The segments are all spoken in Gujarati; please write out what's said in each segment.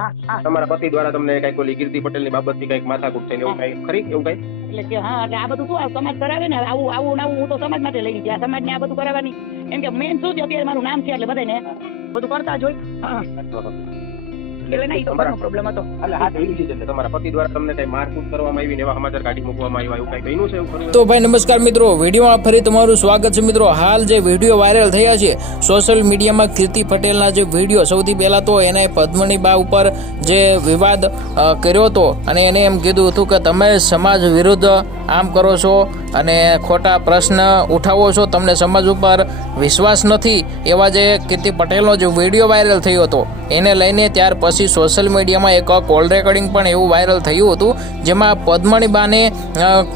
હા હા તમારા પતિ દ્વારા તમને કઈક ઓલી કીર્તિ પટેલની બાબતથી કઈક માથાકૂટ થઈને એવું કઈ ખરી એવું કઈ? એટલે કે હા એટલે આ બધું શું સમાજ કરાવે ને આવું આવું ને આવું હું તો સમાજ માટે લઈ ગયા સમાજ ને આ બધું કરાવવાની એમ કે મેન શું છે અત્યારે મારું નામ છે એટલે બધાને બધું કરતા જ હોય હા એટલે નહીં તો ઘણો પ્રોબ્લેમ હતો એટલે હા એવી રીતે એટલે તમારા પતિ દ્વારા તમને કઈ મારકૂટ કરવામાં આવી ને એવા સમાચાર કાઢી મૂકવામાં આવ્યા એવું કઈ બન્યું છે એવું ખરું? તો ભાઈ નમસ્કાર મિત્રો, વિડીયોમાં ફરી તમારું સ્વાગત છે મિત્રો। હાલ જે વિડીયો વાયરલ થયા છે સોશિયલ મીડિયામાં કીર્તિ પટેલના જે વિડીયો, સૌથી પહેલાં તો એને પદ્મની બા ઉપર જે વિવાદ કર્યો હતો અને એને એમ કીધું હતું કે તમે સમાજ વિરુદ્ધ આમ કરો છો અને ખોટા પ્રશ્ન ઉઠાવો છો, તમને સમાજ ઉપર વિશ્વાસ નથી, એવા જે કીર્તિ પટેલનો જે વિડીયો વાયરલ થયો હતો એને લઈને ત્યાર પછી સોશિયલ મીડિયામાં એક કોલ રેકોર્ડિંગ પણ એવું વાયરલ થયું હતું, જેમાં પદ્મની બાને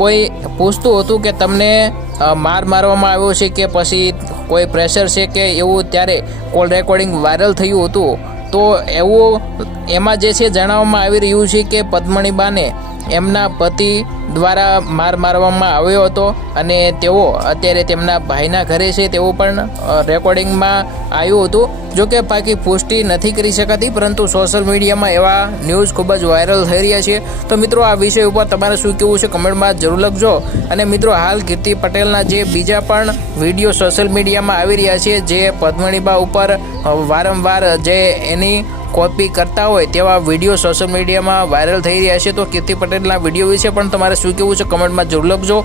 કોઈ પૂછતું હતું કે તમને મારવામાં આવ્યો છે કે પછી કોઈ પ્રેશર છે કે એવું, ત્યારે કોલ રેકોર્ડિંગ વાયરલ થયું હતું। તો એવું એમાં જે છે જણાવવામાં આવી રહ્યું છે કે પદ્મની બાને એમના પતિ દ્વારા મારવામાં આવ્યો હતો અને તેઓ અત્યારે તેમના ભાઈના ઘરે છે તેવું પણ રેકોર્ડિંગમાં આવ્યું હતું। જો કે બાકી પુષ્ટિ નથી કરી શકાતી, પરંતુ સોશિયલ મીડિયામાં એવા ન્યૂઝ ખૂબ જ વાયરલ થઈ રહ્યા છે। તો મિત્રો આ વિષય ઉપર તમારે શું કહેવું છે કમેન્ટમાં જરૂર લખજો। અને મિત્રો હાલ કીર્તિ પટેલના જે બીજા પણ વિડીયો સોશિયલ મીડિયામાં આવી રહ્યા છે, જે પદ્મની બા ઉપર વારંવાર જે એની કોપી કરતા હોય તેવા વિડીયો સોશિયલ મીડિયામાં વાયરલ થઈ રહ્યા છે। તો કીર્તિ પટેલના વિડીયો વિશે પણ તમારે શું કહેવું છે કમેન્ટમાં જરૂર લખજો।